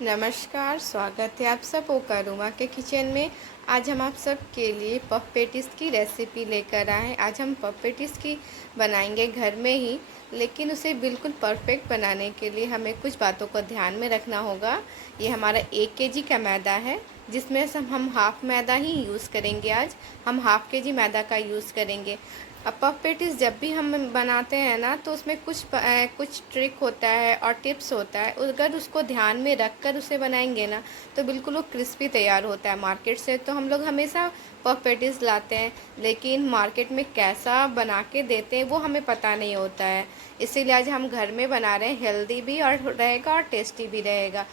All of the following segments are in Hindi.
नमस्कार, स्वागत है आप सबको करुमा के किचन में। आज हम आप सब के लिए पफ पेटिस की रेसिपी लेकर आए हैं। आज हम पफ पेटिस की बनाएंगे घर में ही, लेकिन उसे बिल्कुल परफेक्ट बनाने के लिए हमें कुछ बातों को ध्यान में रखना होगा। ये हमारा 1 केजी का मैदा है, जिसमें से हम हाफ़ मैदा ही यूज़ करेंगे। आज हम हाफ़ केजी मैदा का यूज़ करेंगे। अब पफ पेटिस जब भी हम बनाते हैं ना, तो उसमें कुछ ट्रिक होता है और टिप्स होता है। अगर उसको ध्यान में रख कर उसे बनाएंगे ना, तो बिल्कुल वो क्रिस्पी तैयार होता है। मार्केट से तो हम लोग हमेशा पफ पेटिस लाते हैं, लेकिन मार्केट में कैसा बना के देते हैं वो हमें पता नहीं होता है। इसीलिए आज हम घर में बना रहे हैं, हेल्दी भी और रहेगा और टेस्टी भी रहेगा।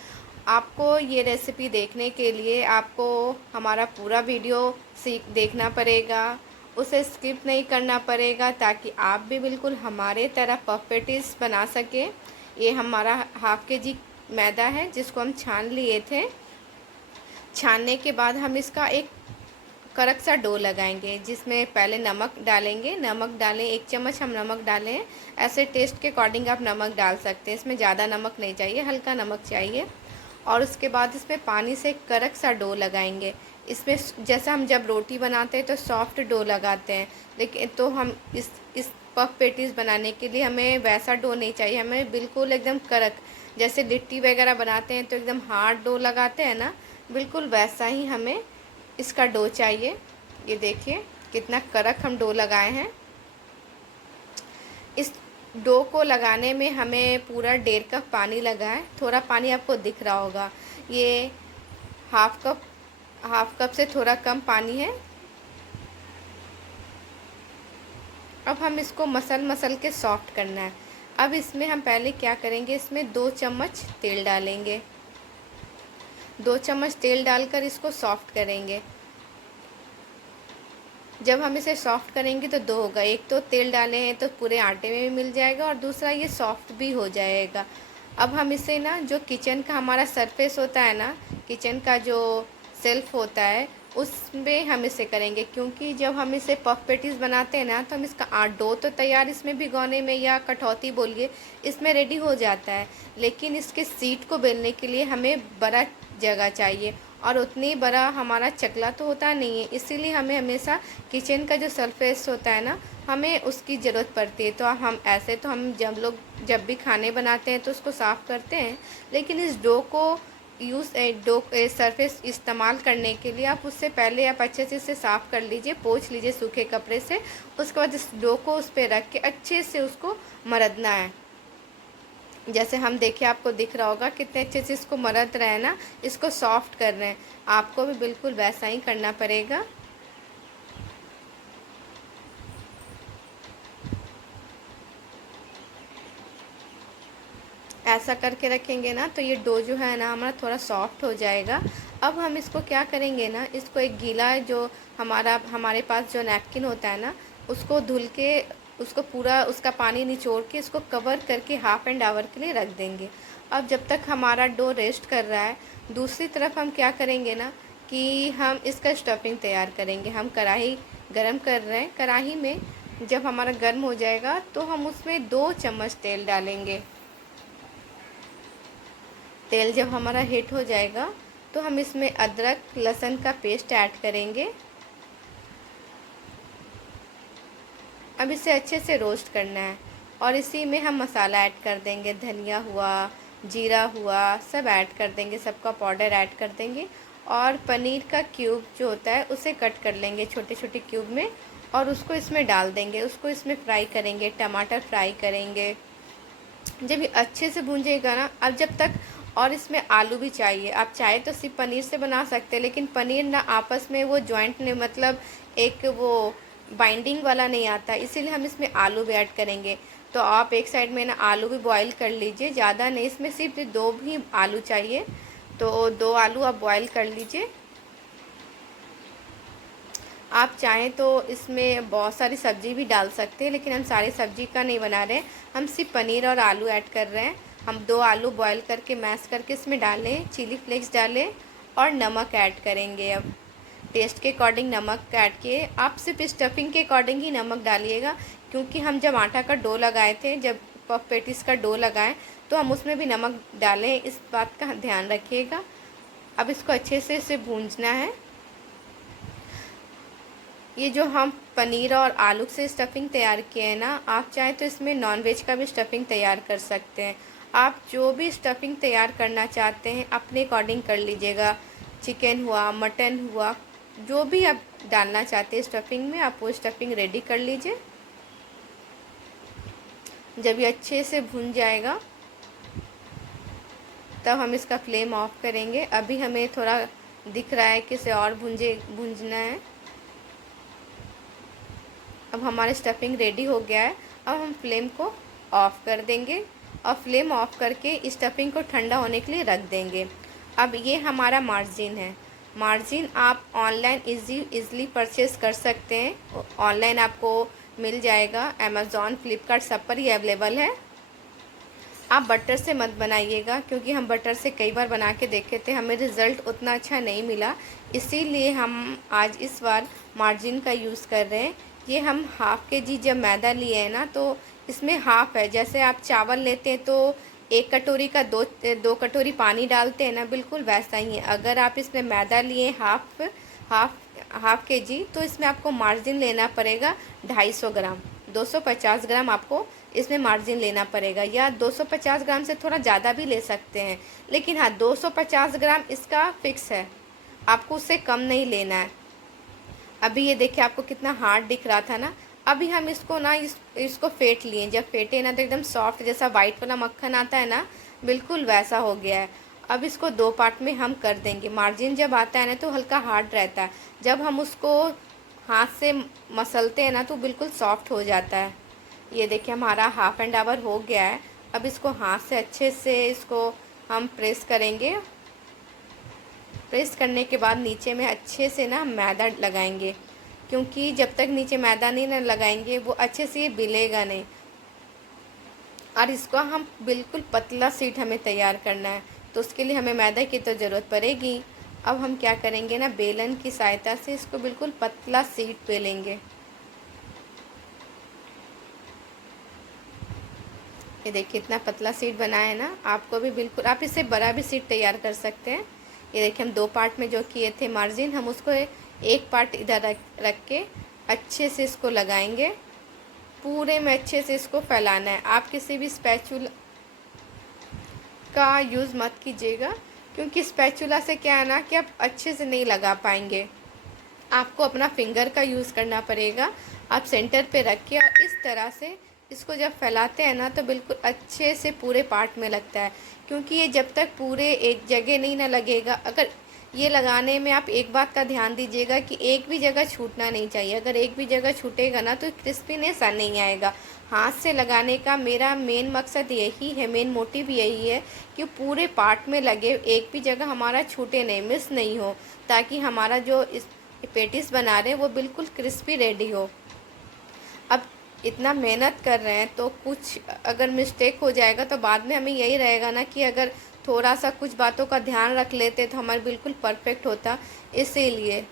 आपको ये रेसिपी देखने के लिए आपको हमारा पूरा वीडियो देखना पड़ेगा, उसे स्किप नहीं करना पड़ेगा, ताकि आप भी बिल्कुल हमारे तरह पफ पेटिस बना सकें। ये हमारा हाफ़ केजी मैदा है, जिसको हम छान लिए थे। छानने के बाद हम इसका एक कड़क सा डो लगाएंगे, जिसमें पहले नमक डालेंगे। नमक डालें, 1 चम्मच हम नमक डालें। ऐसे टेस्ट के अकॉर्डिंग आप नमक डाल सकते हैं, इसमें ज़्यादा नमक नहीं चाहिए, हल्का नमक चाहिए। और उसके बाद इसमें पानी से कड़क सा डो लगाएंगे। इसमें जैसा हम जब रोटी बनाते हैं तो सॉफ्ट डो लगाते हैं, लेकिन तो हम इस पफ पेटीज बनाने के लिए हमें वैसा डो नहीं चाहिए। हमें बिल्कुल एकदम कड़क, जैसे लिट्टी वगैरह बनाते हैं तो एकदम हार्ड डो लगाते हैं ना, बिल्कुल वैसा ही हमें इसका डो चाहिए। ये देखिए कितना कड़क हम डो लगाए हैं। इस डो को लगाने में हमें पूरा 1.5 कप पानी लगा है। थोड़ा पानी आपको दिख रहा होगा, ये हाफ़ कप से थोड़ा कम पानी है। अब हम इसको मसल के सॉफ्ट करना है। अब इसमें हम पहले क्या करेंगे, इसमें 2 चम्मच तेल डालेंगे। 2 चम्मच तेल डालकर इसको सॉफ्ट करेंगे। जब हम इसे सॉफ्ट करेंगे तो 2 होगा, एक तो तेल डाले हैं तो पूरे आटे में भी मिल जाएगा, और दूसरा ये सॉफ्ट भी हो जाएगा। अब हम इसे ना, जो किचन का हमारा सरफेस होता है ना, किचन का जो सेल्फ होता है, उसमें हम इसे करेंगे। क्योंकि जब हम इसे पफ पेटीज बनाते हैं ना, तो हम इसका डो तो तैयार इसमें भिगोने में, या कटौती बोलिए, इसमें रेडी हो जाता है, लेकिन इसके सीट को बेलने के लिए हमें बड़ा जगह चाहिए, और उतनी बड़ा हमारा चकला तो होता नहीं है। इसीलिए हमें हमेशा किचन का जो सरफेस होता है ना, हमें उसकी ज़रूरत पड़ती है। तो हम ऐसे तो हम जब भी खाने बनाते हैं तो उसको साफ़ करते हैं, लेकिन इस डो को डो सरफेस इस्तेमाल करने के लिए आप उससे पहले आप अच्छे से इसे साफ़ कर लीजिए, पोंछ लीजिए सूखे कपड़े से। उसके बाद इस डो को उस पर रख के अच्छे से उसको मरदना है। जैसे हम देखिए, आपको दिख रहा होगा कितने अच्छे से इसको मरद रहे हैं ना, इसको सॉफ्ट कर रहे हैं। आपको भी बिल्कुल वैसा ही करना पड़ेगा। ऐसा करके रखेंगे ना, तो ये डो जो है ना हमारा थोड़ा सॉफ्ट हो जाएगा। अब हम इसको क्या करेंगे ना, इसको एक गीला, जो हमारे पास जो नैपकिन होता है ना, उसको धुल के, उसको पूरा उसका पानी निचोड़ के इसको कवर करके हाफ़ एन आवर के लिए रख देंगे। अब जब तक हमारा डो रेस्ट कर रहा है, दूसरी तरफ हम क्या करेंगे ना, कि हम इसका स्टफिंग तैयार करेंगे। हम कढ़ाई गरम कर रहे हैं। कढ़ाई में जब हमारा गर्म हो जाएगा तो हम उसमें 2 चम्मच तेल डालेंगे। तेल जब हमारा हीट हो जाएगा तो हम इसमें अदरक लहसुन का पेस्ट ऐड करेंगे। अब इसे अच्छे से रोस्ट करना है, और इसी में हम मसाला ऐड कर देंगे। धनिया हुआ, जीरा हुआ, सब ऐड कर देंगे, सबका पाउडर ऐड कर देंगे। और पनीर का क्यूब जो होता है उसे कट कर लेंगे छोटे छोटे क्यूब में, और उसको इसमें डाल देंगे। उसको इसमें फ्राई करेंगे, टमाटर फ्राई करेंगे। जब ये अच्छे से भूंजेगा ना, अब जब तक, और इसमें आलू भी चाहिए। आप चाहे तो सिर्फ पनीर से बना सकते हैं, लेकिन पनीर ना आपस में वो जॉइंट नहीं, मतलब एक वो बाइंडिंग वाला नहीं आता, इसीलिए हम इसमें आलू भी ऐड करेंगे। तो आप एक साइड में ना आलू भी बॉईल कर लीजिए, ज़्यादा नहीं, इसमें सिर्फ 2 ही आलू चाहिए, तो 2 आलू आप बॉईल कर लीजिए। आप चाहें तो इसमें बहुत सारी सब्ज़ी भी डाल सकते हैं, लेकिन हम सारी सब्ज़ी का नहीं बना रहे हैं, हम सिर्फ पनीर और आलू ऐड कर रहे हैं। हम 2 आलू बॉईल करके मैश करके इसमें डालें, चिली फ्लेक्स डालें, और नमक ऐड करेंगे। अब टेस्ट के अकॉर्डिंग नमक ऐड किए। आप सिर्फ स्टफिंग के अकॉर्डिंग ही नमक डालिएगा, क्योंकि हम जब आटा का डो लगाए थे, जब पफ पेटिस का डो लगाएं तो हम उसमें भी नमक डालें, इस बात का ध्यान रखिएगा। अब इसको अच्छे से इसे भूंजना है। ये जो हम पनीर और आलू से स्टफिंग तैयार किए हैं ना, आप चाहें तो इसमें नॉनवेज का भी स्टफिंग तैयार कर सकते हैं। आप जो भी स्टफिंग तैयार करना चाहते हैं अपने अकॉर्डिंग कर लीजिएगा। चिकन हुआ, मटन हुआ, जो भी आप डालना चाहते हैं स्टफिंग में, आप वो स्टफिंग रेडी कर लीजिए। जब ये अच्छे से भुन जाएगा तब हम इसका फ्लेम ऑफ करेंगे। अभी हमें थोड़ा दिख रहा है कि इसे और भुंजना है। अब हमारा स्टफिंग रेडी हो गया है। अब हम फ्लेम को ऑफ़ कर देंगे और फ्लेम ऑफ करके स्टफिंग को ठंडा होने के लिए रख देंगे। अब ये हमारा मार्जिन है। मार्जिन आप ऑनलाइन ईज़िली परचेज़ कर सकते हैं। ऑनलाइन आपको मिल जाएगा, अमेज़ॉन, फ्लिपकार्ट सब पर ही अवेलेबल है। आप बटर से मत बनाइएगा, क्योंकि हम बटर से कई बार बना के देखे थे, हमें रिज़ल्ट उतना अच्छा नहीं मिला। इसीलिए हम आज इस बार मार्जिन का यूज़ कर रहे हैं। ये हम हाफ़ के जी जब मैदा लिए हैं ना, तो इसमें हाफ़ है। जैसे आप चावल लेते हैं तो 1 कटोरी का दो कटोरी पानी डालते हैं ना, बिल्कुल वैसा ही है। अगर आप इसमें मैदा लिए हाफ़ के जी, तो इसमें आपको मार्जिन लेना पड़ेगा 250 ग्राम, 250 ग्राम आपको इसमें मार्जिन लेना पड़ेगा, या 250 ग्राम से थोड़ा ज़्यादा भी ले सकते हैं। लेकिन हाँ, 250 ग्राम इसका फिक्स है, आपको उससे कम नहीं लेना है। अभी ये देखिए आपको कितना हार्ड दिख रहा था ना। अभी हम इसको ना इसको फेंट लिए। जब फेंटे ना तो एकदम सॉफ्ट, जैसा वाइट वाला मक्खन आता है ना, बिल्कुल वैसा हो गया है। अब इसको 2 पार्ट में हम कर देंगे। मार्जिन जब आता है ना तो हल्का हार्ड रहता है, जब हम उसको हाथ से मसलते हैं ना तो बिल्कुल सॉफ्ट हो जाता है। ये देखिए हमारा हाफ़ एन आवर हो गया है। अब इसको हाथ से अच्छे से इसको हम प्रेस करेंगे। प्रेस करने के बाद नीचे में अच्छे से ना मैदा लगाएंगे, क्योंकि जब तक नीचे मैदा नहीं ना लगाएंगे वो अच्छे से ये बिलेगा नहीं। और इसको हम बिल्कुल पतला शीट हमें तैयार करना है, तो उसके लिए हमें मैदा की तो ज़रूरत पड़ेगी। अब हम क्या करेंगे ना, बेलन की सहायता से इसको बिल्कुल पतला शीट बेलेंगे। ये देखिए इतना पतला शीट बनाया है ना। आपको भी बिल्कुल, आप इससे बड़ा भी शीट तैयार कर सकते हैं। ये देखिए हम 2 पार्ट में जो किए थे मार्जिन, हम उसको एक पार्ट इधर रख के अच्छे से इसको लगाएंगे। पूरे में अच्छे से इसको फैलाना है। आप किसी भी स्पैचुला का यूज़ मत कीजिएगा, क्योंकि स्पैचुला से क्या है ना कि आप अच्छे से नहीं लगा पाएंगे। आपको अपना फिंगर का यूज़ करना पड़ेगा। आप सेंटर पे रख के और इस तरह से इसको जब फैलाते हैं ना तो बिल्कुल अच्छे से पूरे पार्ट में लगता है। क्योंकि ये जब तक पूरे एक जगह नहीं ना लगेगा, अगर ये लगाने में आप एक बात का ध्यान दीजिएगा कि एक भी जगह छूटना नहीं चाहिए। अगर एक भी जगह छूटेगा ना तो क्रिस्पीनेस नहीं आएगा। हाथ से लगाने का मेरा मेन मकसद यही है, मेन मोटिव यही है कि पूरे पार्ट में लगे, एक भी जगह हमारा छूटे नहीं, मिस नहीं हो, ताकि हमारा जो इस पेटिस बना रहे हैं वो बिल्कुल क्रिस्पी रेडी हो। अब इतना मेहनत कर रहे हैं तो कुछ अगर मिस्टेक हो जाएगा तो बाद में हमें यही रहेगा ना कि अगर थोड़ा सा कुछ बातों का ध्यान रख लेते तो हमारे बिल्कुल परफेक्ट होता। इसीलिए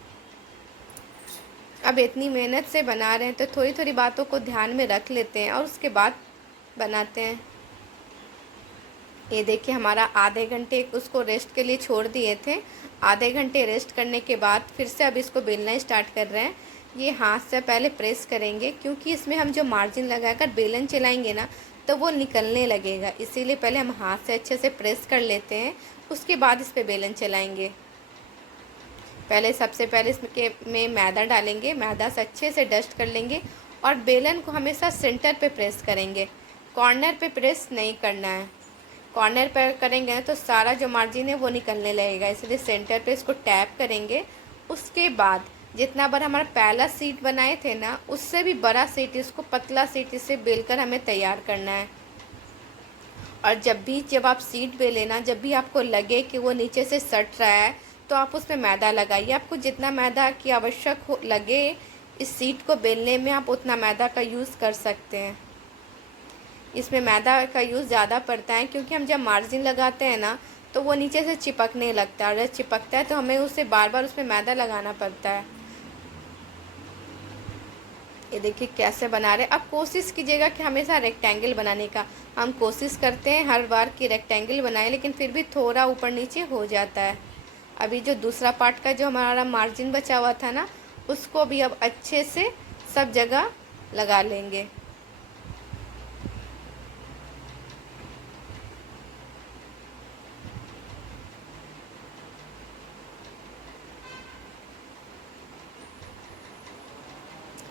अब इतनी मेहनत से बना रहे हैं तो थोड़ी थोड़ी बातों को ध्यान में रख लेते हैं और उसके बाद बनाते हैं। ये देखिए हमारा आधे घंटे उसको रेस्ट के लिए छोड़ दिए थे। आधे घंटे रेस्ट करने के बाद फिर से अब इसको बेलना स्टार्ट कर रहे हैं। ये हाथ से पहले प्रेस करेंगे, क्योंकि इसमें हम जो मार्जिन लगाकर बेलन चलाएंगे ना तो वो निकलने लगेगा। इसीलिए पहले हम हाथ से अच्छे से प्रेस कर लेते हैं, उसके बाद इस पर बेलन चलाएंगे। पहले सबसे पहले इसमें मैदा डालेंगे, मैदा से अच्छे से डस्ट कर लेंगे और बेलन को हमेशा सेंटर पे प्रेस करेंगे, कॉर्नर पे प्रेस नहीं करना है। कॉर्नर पर करेंगे ना तो सारा जो मार्जिन है वो निकलने लगेगा, इसलिए सेंटर पे इसको टैप करेंगे। उसके बाद जितना बार हमारा पहला सीट बनाए थे ना, उससे भी बड़ा सीट, इसको पतला सीट इससे बेलकर हमें तैयार करना है। और जब आप सीट बेले ना, जब भी आपको लगे कि वो नीचे से सट रहा है तो आप उसमें मैदा लगाइए। आपको जितना मैदा की आवश्यक हो लगे इस सीट को बेलने में, आप उतना मैदा का यूज़ कर सकते हैं। इसमें मैदा का यूज़ ज़्यादा पड़ता है, क्योंकि हम जब मार्जिन लगाते हैं ना तो वो नीचे से चिपकने लगता है, और जब चिपकता है तो हमें उसे बार बार उसमें मैदा लगाना पड़ता है। ये देखिए कैसे बना रहे हैं। अब कोशिश कीजिएगा कि हमेशा रेक्टेंगल बनाने का। हम कोशिश करते हैं हर बार कि रेक्टेंगल बनाएं, लेकिन फिर भी थोड़ा ऊपर नीचे हो जाता है। अभी जो दूसरा पार्ट का जो हमारा मार्जिन बचा हुआ था ना, उसको भी अब अच्छे से सब जगह लगा लेंगे।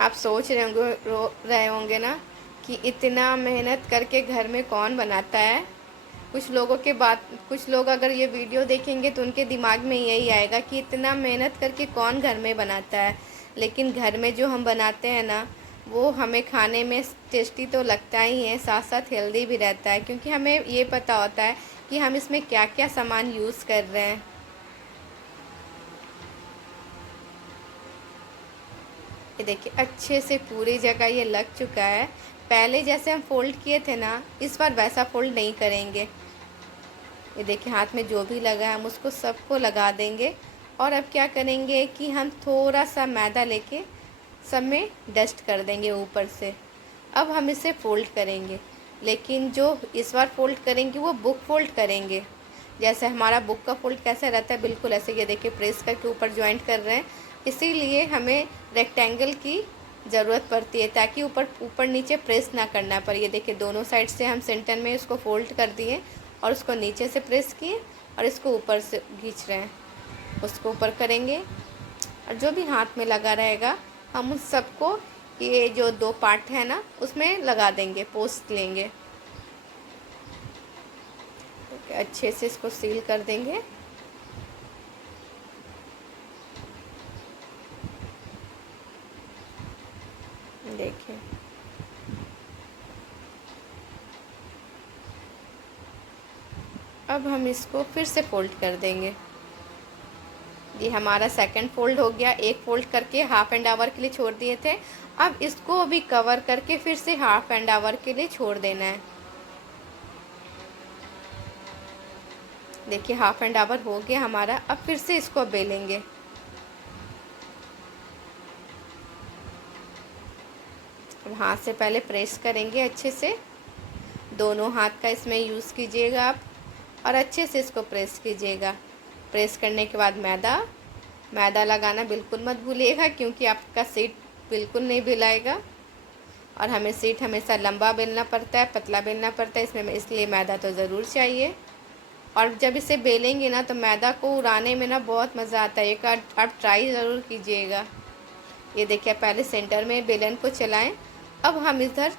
आप सोच रहे होंगे ना कि इतना मेहनत करके घर में कौन बनाता है। कुछ लोग अगर ये वीडियो देखेंगे तो उनके दिमाग में यही आएगा कि इतना मेहनत करके कौन घर में बनाता है। लेकिन घर में जो हम बनाते हैं ना, वो हमें खाने में टेस्टी तो लगता ही है, साथ साथ हेल्दी भी रहता है, क्योंकि हमें ये पता होता है कि हम इसमें क्या क्या सामान यूज़ कर रहे हैं। ये देखिए अच्छे से पूरी जगह ये लग चुका है। पहले जैसे हम फोल्ड किए थे ना, इस बार वैसा फोल्ड नहीं करेंगे। ये देखिए हाथ में जो भी लगा है हम उसको सबको लगा देंगे। और अब क्या करेंगे कि हम थोड़ा सा मैदा लेके सब में डस्ट कर देंगे ऊपर से। अब हम इसे फ़ोल्ड करेंगे, लेकिन जो इस बार फ़ोल्ड करेंगे वो बुक फ़ोल्ड करेंगे। जैसे हमारा बुक का फ़ोल्ड कैसे रहता है, बिल्कुल ऐसे। ये देखिए प्रेस करके ऊपर जॉइंट कर रहे हैं, इसीलिए हमें रेक्टेंगल की ज़रूरत पड़ती है, ताकि ऊपर ऊपर नीचे प्रेस ना करना पड़े। ये देखिए दोनों साइड से हम सेंटर में उसको फ़ोल्ड कर दिए और उसको नीचे से प्रेस किए और इसको ऊपर से खींच रहे हैं। उसको ऊपर करेंगे और जो भी हाथ में लगा रहेगा हम उन सबको ये जो दो पार्ट है ना उसमें लगा देंगे, पोस्ट लेंगे। अच्छे से इसको सील कर देंगे। देखिए अब हम इसको फिर से फोल्ड कर देंगे। ये हमारा सेकंड फोल्ड हो गया। एक फोल्ड करके हाफ एंड आवर के लिए छोड़ दिए थे, अब इसको भी कवर करके फिर से हाफ एंड आवर के लिए छोड़ देना है। देखिए हाफ एंड आवर हो गया हमारा। अब फिर से इसको बेलेंगे। अब हाथ से पहले प्रेस करेंगे अच्छे से, दोनों हाथ का इसमें यूज़ कीजिएगा आप, और अच्छे से इसको प्रेस कीजिएगा। प्रेस करने के बाद मैदा लगाना बिल्कुल मत भूलिएगा, क्योंकि आपका सीट बिल्कुल नहीं बिलाएगा। और हमें सीट हमेशा लंबा बेलना पड़ता है, पतला बेलना पड़ता है, इसमें इसलिए मैदा तो ज़रूर चाहिए। और जब इसे बेलेंगे ना तो मैदा को उड़ाने में ना बहुत मज़ा आता है। एक बार आप ट्राई ज़रूर कीजिएगा। ये देखिए पहले सेंटर में बेलन को चलाएं, अब हम इधर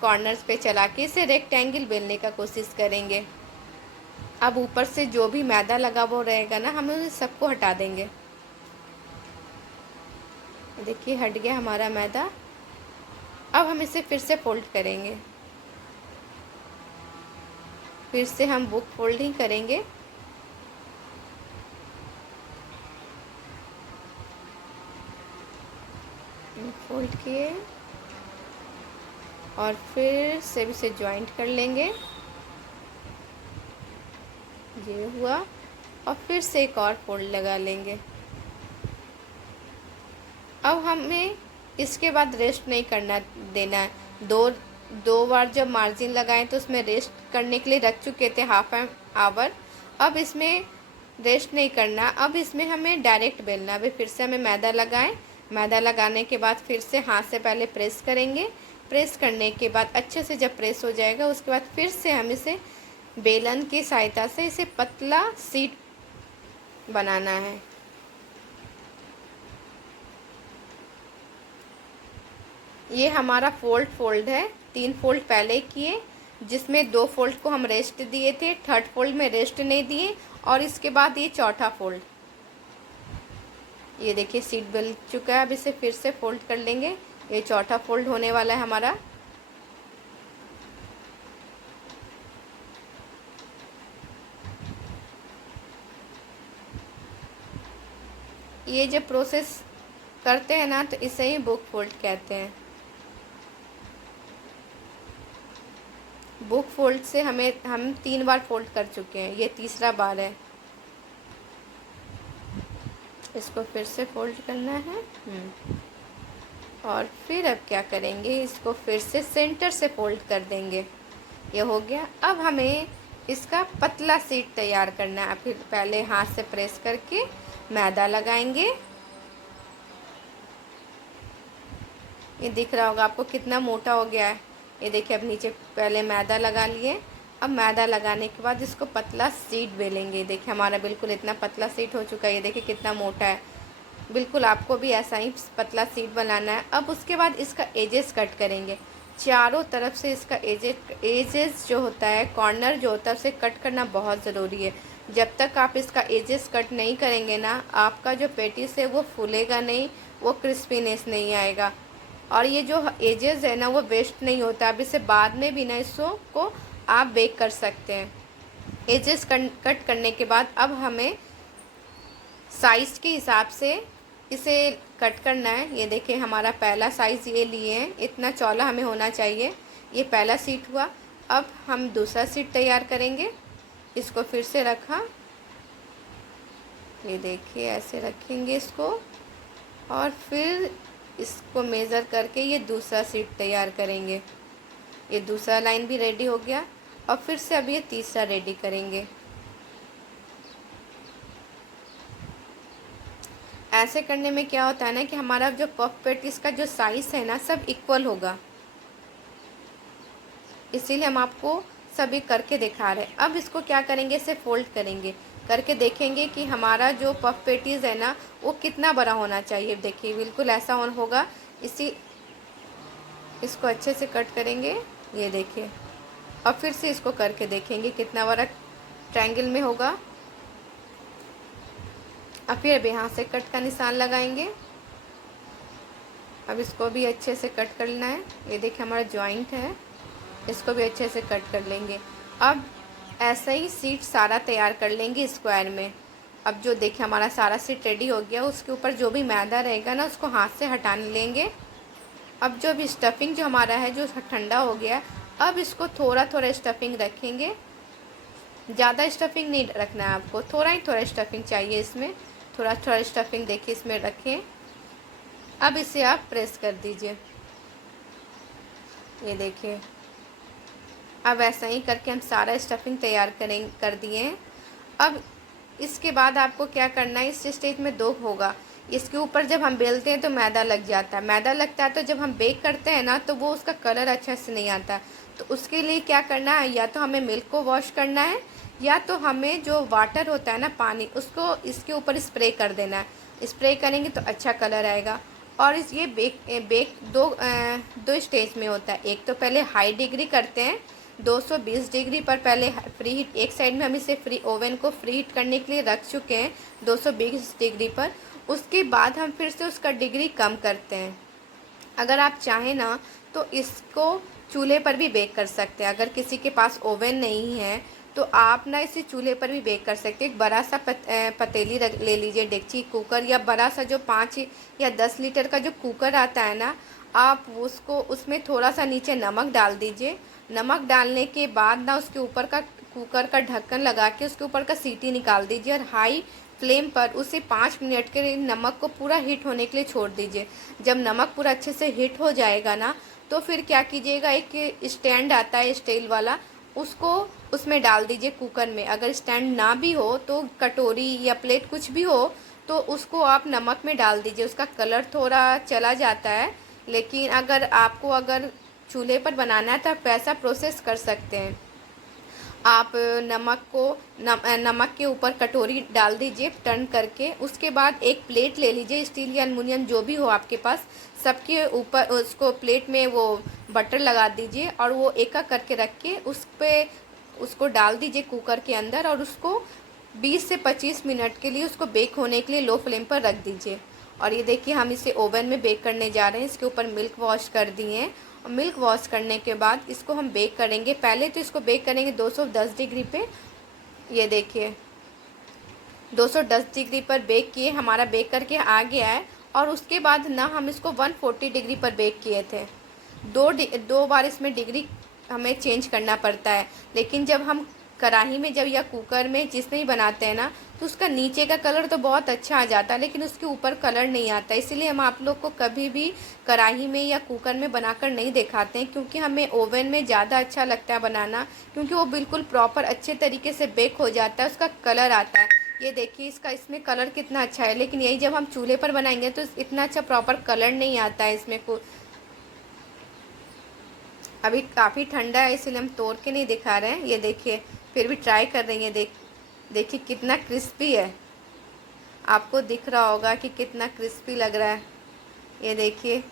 कॉर्नर्स पे चला के इसे रेक्टेंगल बेलने का कोशिश करेंगे। अब ऊपर से जो भी मैदा लगा वो रहेगा ना, हम उन सबको हटा देंगे। देखिए हट गया हमारा मैदा। अब हम इसे फिर से फोल्ड करेंगे। फिर से हम बुक फोल्डिंग करेंगे। फोल्ड किए और फिर से भी इसे ज्वाइंट कर लेंगे। ये हुआ। और फिर से एक और फोल्ड लगा लेंगे। अब हमें इसके बाद रेस्ट नहीं करना देना है। दो बार जब मार्जिन लगाएं तो उसमें रेस्ट करने के लिए रख चुके थे हाफ एन आवर। अब इसमें रेस्ट नहीं करना, अब इसमें हमें डायरेक्ट बेलना। अभी फिर से हमें मैदा लगाएं। मैदा लगाने के बाद फिर से हाथ से पहले प्रेस करेंगे। प्रेस करने के बाद अच्छे से जब प्रेस हो जाएगा उसके बाद फिर से हम इसे बेलन की सहायता से इसे पतला शीट बनाना है। ये हमारा फोल्ड है। 3 फोल्ड पहले किए, जिसमें 2 फोल्ड को हम रेस्ट दिए थे, थर्ड फोल्ड में रेस्ट नहीं दिए, और इसके बाद ये चौथा फोल्ड। ये देखिए सीट बन चुका है। अब इसे फिर से फोल्ड कर लेंगे। ये चौथा फोल्ड होने वाला है हमारा। ये जब प्रोसेस करते हैं ना तो इसे ही बुक फोल्ड कहते हैं। बुक फोल्ड से हम 3 बार फोल्ड कर चुके हैं, ये तीसरा बार है। इसको फिर से फोल्ड करना है। और फिर अब क्या करेंगे, इसको फिर से सेंटर से फोल्ड कर देंगे। ये हो गया। अब हमें इसका पतला शीट तैयार करना है। फिर पहले हाथ से प्रेस करके मैदा लगाएंगे। ये दिख रहा होगा आपको कितना मोटा हो गया है। ये देखिए, अब नीचे पहले मैदा लगा लिए। अब मैदा लगाने के बाद इसको पतला शीट बेलेंगे। देखिए हमारा बिल्कुल इतना पतला शीट हो चुका है। ये देखिए कितना मोटा है। बिल्कुल आपको भी ऐसा ही पतला शीट बनाना है। अब उसके बाद इसका एजेस कट करेंगे। चारों तरफ से इसका एजेस जो होता है, कॉर्नर जो होता है, उसे कट करना बहुत ज़रूरी है। जब तक आप इसका एजेस कट नहीं करेंगे ना, आपका जो पेटिस है वो फूलेगा नहीं, वो क्रिस्पीनेस नहीं आएगा। और ये जो एजेस है ना, वो वेस्ट नहीं होता। अब इसे बाद में भी ना इसको को आप बेक कर सकते हैं। एजेस कट करने के बाद अब हमें साइज़ के हिसाब से इसे कट करना है। ये देखिए हमारा पहला साइज़ ये लिए हैं, इतना चौड़ा हमें होना चाहिए। ये पहला शीट हुआ। अब हम दूसरा शीट तैयार करेंगे। इसको फिर से रखा, ये देखिए ऐसे रखेंगे इसको, और फिर इसको मेज़र करके ये दूसरा शीट तैयार करेंगे। ये दूसरा लाइन भी रेडी हो गया। और फिर से अब ये तीसरा रेडी करेंगे। ऐसे करने में क्या होता है ना कि हमारा जो पफ पेटिस का जो साइज़ है ना, सब इक्वल होगा। इसीलिए हम आपको सभी करके दिखा रहे हैं। अब इसको क्या करेंगे, इसे फोल्ड करेंगे, करके देखेंगे कि हमारा जो पफ पेटीज़ है ना, वो कितना बड़ा होना चाहिए। देखिए बिल्कुल ऐसा होगा। इसको अच्छे से कट करेंगे। ये देखिए, अब फिर से इसको करके देखेंगे कितना बड़ा ट्रायंगल में होगा। अब फिर यहाँ से कट का निशान लगाएंगे। अब इसको भी अच्छे से कट करना है। ये देखिए हमारा जॉइंट है, इसको भी अच्छे से कट कर लेंगे। अब ऐसा ही सीट सारा तैयार कर लेंगे स्क्वायर में। अब जो देखिए हमारा सारा सीट रेडी हो गया, उसके ऊपर जो भी मैदा रहेगा ना, उसको हाथ से हटा लेंगे। अब जो भी स्टफिंग जो हमारा है, जो ठंडा हो गया, अब इसको थोड़ा थोड़ा स्टफिंग रखेंगे। ज़्यादा स्टफिंग नहीं रखना है आपको, थोड़ा ही थोड़ा स्टफिंग चाहिए इसमें। थोड़ा थोड़ा स्टफिंग देखिए इसमें रखें। अब इसे आप प्रेस कर दीजिए। ये देखिए, अब ऐसा ही करके हम सारा स्टफिंग तैयार कर दिए हैं। अब इसके बाद आपको क्या करना है, इस स्टेज में दो होगा। इसके ऊपर जब हम बेलते हैं तो मैदा लग जाता है। मैदा लगता है तो जब हम बेक करते हैं ना, तो वो उसका कलर अच्छा से नहीं आता। तो उसके लिए क्या करना है, या तो हमें मिल्क को वॉश करना है, या तो हमें जो वाटर होता है ना, पानी, उसको इसके ऊपर स्प्रे कर देना है। स्प्रे करेंगे तो अच्छा कलर आएगा। और ये बेक दो स्टेज में होता है। एक तो पहले हाई डिग्री करते हैं, 220 डिग्री पर पहले फ्री हीट। एक साइड में हम इसे ओवन को फ्री हीट करने के लिए रख चुके हैं 220 डिग्री पर। उसके बाद हम फिर से उसका डिग्री कम करते हैं। अगर आप चाहें ना तो इसको चूल्हे पर भी बेक कर सकते हैं। अगर किसी के पास ओवन नहीं है तो आप ना इसे चूल्हे पर भी बेक कर सकते हैं। एक बड़ा सा पतीली ले लीजिए, डेगची, कुकर, या बड़ा सा जो 5 या 10 लीटर का जो कुकर आता है ना, आप उसको उसमें थोड़ा सा नीचे नमक डाल दीजिए। नमक डालने के बाद ना उसके ऊपर का कुकर का ढक्कन लगा के उसके ऊपर का सीटी निकाल दीजिए, और हाई फ्लेम पर उसे 5 मिनट के लिए नमक को पूरा हीट होने के लिए छोड़ दीजिए। जब नमक पूरा अच्छे से हीट हो जाएगा ना, तो फिर क्या कीजिएगा, एक स्टैंड आता है स्टील वाला, उसको उसमें डाल दीजिए कुकर में। अगर स्टैंड ना भी हो तो कटोरी या प्लेट कुछ भी हो, तो उसको आप नमक में डाल दीजिए। उसका कलर थोड़ा चला जाता है, लेकिन अगर चूल्हे पर बनाना है तो आप ऐसा प्रोसेस कर सकते हैं। आप नमक के ऊपर कटोरी डाल दीजिए टर्न करके। उसके बाद एक प्लेट ले लीजिए, स्टील या एल्युमिनियम जो भी हो आपके पास, सबके ऊपर उसको प्लेट में वो बटर लगा दीजिए, और वो एक एक करके रख के उस पर उसको डाल दीजिए कुकर के अंदर, और उसको 20 से 25 मिनट के लिए उसको बेक होने के लिए लो फ्लेम पर रख दीजिए। और ये देखिए हम इसे ओवन में बेक करने जा रहे हैं। इसके ऊपर मिल्क वॉश कर दिए हैं, और मिल्क वॉश करने के बाद इसको हम बेक करेंगे। पहले तो इसको बेक करेंगे 210 डिग्री पे। ये देखिए 210 डिग्री पर बेक किए, हमारा बेक करके आ गया है। और उसके बाद ना हम इसको 140 डिग्री पर बेक किए थे। दो बार इसमें डिग्री हमें चेंज करना पड़ता है, लेकिन जब हम कढ़ाई में जब या कुकर में जिसमें ही बनाते हैं ना, तो उसका नीचे का कलर तो बहुत अच्छा आ जाता है, लेकिन उसके ऊपर कलर नहीं आता। इसीलिए हम आप लोग को कभी भी कढ़ाई में या कुकर में बनाकर नहीं दिखाते हैं, क्योंकि हमें ओवन में ज़्यादा अच्छा लगता है बनाना, क्योंकि वो बिल्कुल प्रॉपर अच्छे तरीके से बेक हो जाता है, उसका कलर आता है। ये देखिए इसका इसमें कलर कितना अच्छा है, लेकिन यही जब हम चूल्हे पर बनाएंगे तो इतना अच्छा प्रॉपर कलर नहीं आता है इसमें को। अभी काफ़ी ठंडा है इसलिए हम तोड़ के नहीं दिखा रहे हैं। ये देखिए, फिर भी ट्राई कर रही हैं। देखिए कितना क्रिस्पी है, आपको दिख रहा होगा कि कितना क्रिस्पी लग रहा है। ये देखिए,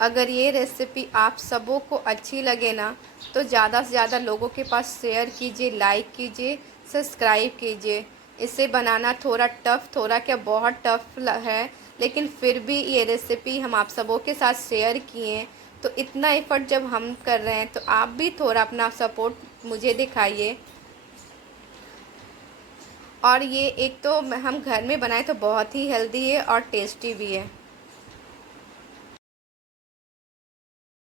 अगर ये रेसिपी आप सबों को अच्छी लगे ना, तो ज़्यादा से ज़्यादा लोगों के पास शेयर कीजिए, लाइक कीजिए, सब्सक्राइब कीजिए। इसे बनाना थोड़ा टफ़, थोड़ा क्या बहुत टफ़ है, लेकिन फिर भी ये रेसिपी हम आप सबों के साथ शेयर किए, तो इतना एफ़र्ट जब हम कर रहे हैं तो आप भी थोड़ा अपना सपोर्ट मुझे दिखाइए। और ये एक तो हम घर में बनाए तो बहुत ही हेल्दी है और टेस्टी भी है।